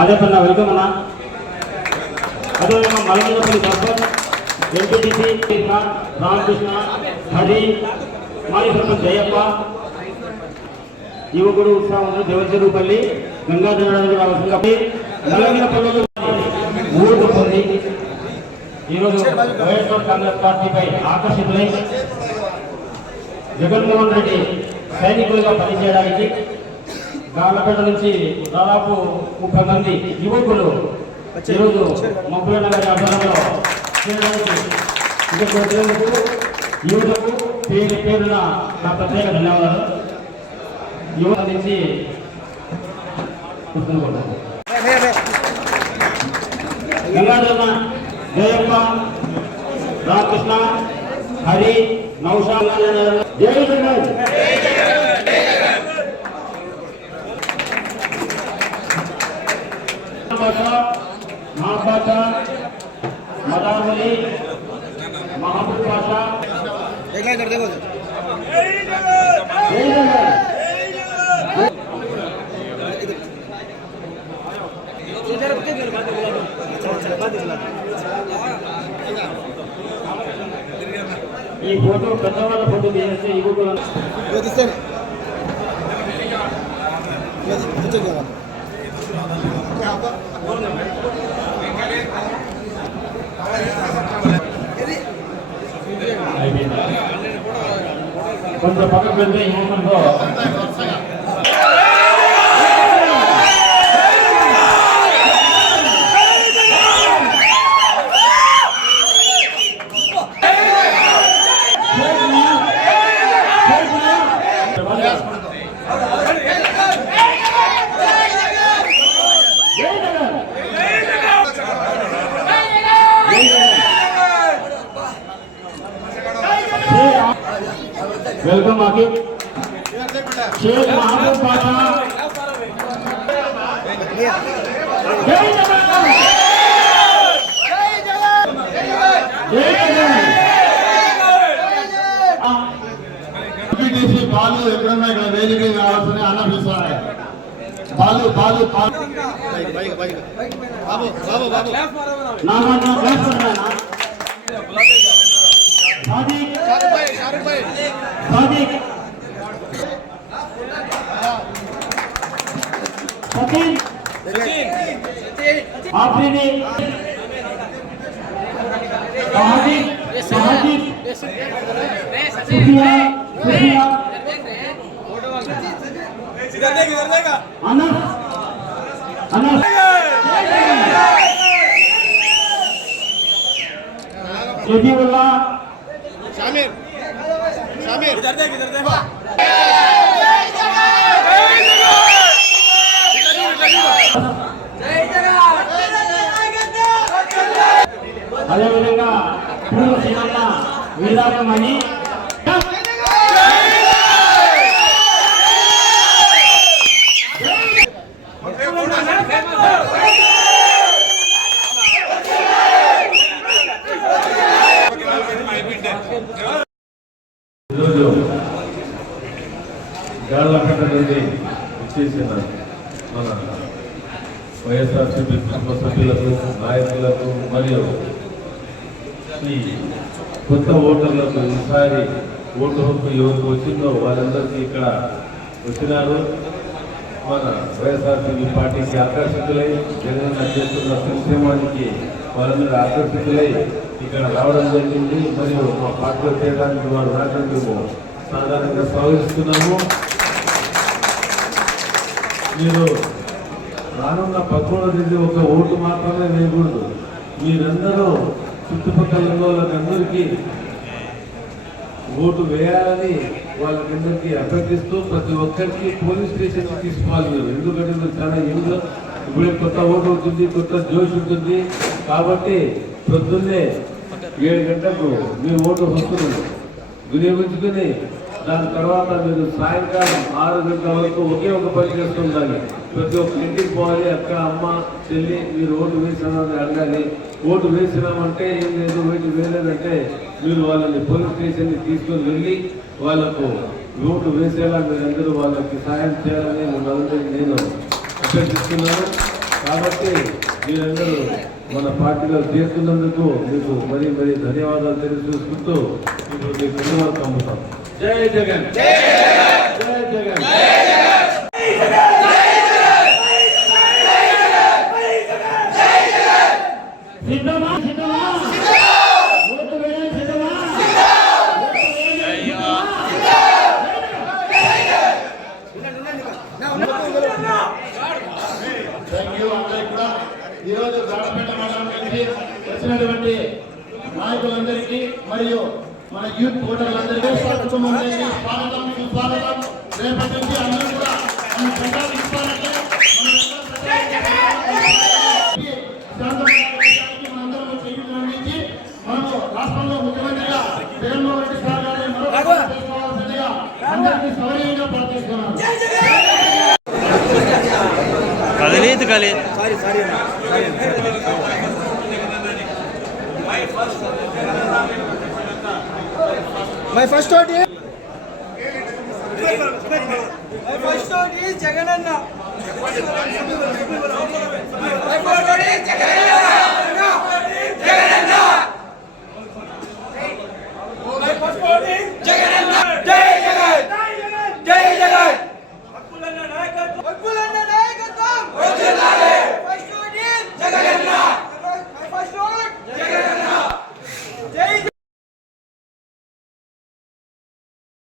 ఆదేపన్న welcome అన్న. అదేవిధంగా Malamulapalli sarpanch MPTC Krishna Ramakrishna Hari మాజీ సర్పంచ్ జయప్ప యువకుడు ఉత్సాహం దేవచెరుపల్లి గంగాధర కాబట్టి నలంగిన ఊరు పొంది. ఈరోజు వైఎస్ఆర్ కాంగ్రెస్ పార్టీపై ఆకర్షితులై జగన్మోహన్ రెడ్డి సైనికులుగా పనిచేయడానికి గాలపేట నుంచి దాదాపు ముప్పై మంది యువకులు ఈరోజు ముప్పై నగర్ ఆధ్వర్యంలో చేరడానికి ఇక్కడికి వచ్చినందుకు యువతకు పేరు పేరున నా ప్రత్యేక ధన్యవాదాలు. యువత నుంచి గంగాధరణ జయప్ప రామకృష్ణ హరి నౌషా జై జగన్ बचा नाथ बाचा मदार अली महबूब बाचा देखना इधर देखो इधर ये ಈ ಫೋಟೋ ಕಟ್ಟವಾದ ಫೋಟೋ ಏನಿದೆ ಇವುಗಳನ್ನು ಯೋಚಿಸ್ತೇನೆ కొంచెం పక్కకు వెళ్తే యువకులతో వెల్కమ్ ఆకి షేక్ మహబూబ్ బాషా జై జగన్ జై జగన్ ఎంపీటీసీ బాలు ఎక్కడన్నా ఇక్కడ వేదిక కావాల్సిన అన్న పిలుస్తారు బాలు బాలు బాలు बाइक बाइक सचिन आफरीदी साजिद साजिद सुफिया सुफिया अनस अनस यदि बोला వీరాగమని ఈరోజు గాళ్ళపేట నుండి ఇచ్చేసిన మన వైఎస్ఆర్సీపీ కుటుంబ సభ్యులకు నాయకులకు మరియు ఈ కొత్త ఓటర్లకు ఈసారి ఓటు హక్కు ఎవరికి వచ్చిందో వారందరికీ ఇక్కడ వచ్చినారు. మన వైఎస్ఆర్సీపీ పార్టీకి ఆకర్షితులై జగన్ చేస్తున్న సంక్షేమానికి వారి మీద ఆకర్షితులై ఇక్కడ రావడం జరిగింది. మరియు మా పార్టీలో చేయడానికి వారు రావడం మేము సాధారణంగా స్వాగతిస్తున్నాము. మీరు రానున్న పదమూడవ తేదీ ఒక ఓటు మాత్రమే వేయకూడదు. మీరందరూ చుట్టుపక్కల ఉన్న వాళ్ళకందరికీ ఓటు వేయాలని వాళ్ళకందరికీ అభ్యర్థిస్తూ ప్రతి ఒక్కరికి పోలీస్ స్టేషన్ తీసుకోవాలి మీరు ఎందుకంటే మీరు చాలా యంగ్ ఇప్పుడే కొత్త ఓటు అవుతుంది కొత్త జోష్ ఉంటుంది. కాబట్టి పొద్దున్నే ఏడు గంటలకు మీ ఓటు వస్తుంది వినియోగించుకుని దాని తర్వాత మీరు సాయంకాలం ఆరు గంటల వరకు ఒకే ఒక పని చేస్తుండాలి ప్రతి ఒక్క ఇంటికి పోవాలి అక్క అమ్మ చెల్లి మీరు ఓటు వేసినామని అడగాలి. ఓటు వేసినామంటే ఏం లేదు ఓటు వేయలేదంటే మీరు వాళ్ళని పోలీస్ స్టేషన్కి తీసుకొని వెళ్ళి వాళ్ళకు ఓటు వేసేలా మీరందరూ వాళ్ళకి సహాయం చేయాలని మిమ్మల్ని నేను అభ్యర్థిస్తున్నాను. కాబట్టి మీరందరూ మన పార్టీలో చేస్తున్నందుకు మీకు మరీ మరీ ధన్యవాదాలు తెలియజేసుకుంటూ ఇప్పుడు మీకు అమ్ముతాం. జై జగన్ జై జగన్ అందరికీ కూడా ఈరోజు గాడపేట మండలం నుంచి వచ్చినటువంటి నాయకులందరికీ మరియు మన యూత్ ఓటర్లందరికీ నుంచి స్వాగతం సుస్వాగతం రేపటి నుంచి అందరూ కూడా మన ప్రజలు ఇస్తారంటే మనందరం చేతులు అందించి మనము రాష్ట్రంలో ముఖ్యమంత్రిగా జగన్మోహన్ రెడ్డి సార్ గారిని చేసుకోవాల్సిందిగా అందరికీ సౌర్యంగా ప్రార్థిస్తున్నాను. కదలేదు కలేదు my first my first thought my first thought Jagan అన్న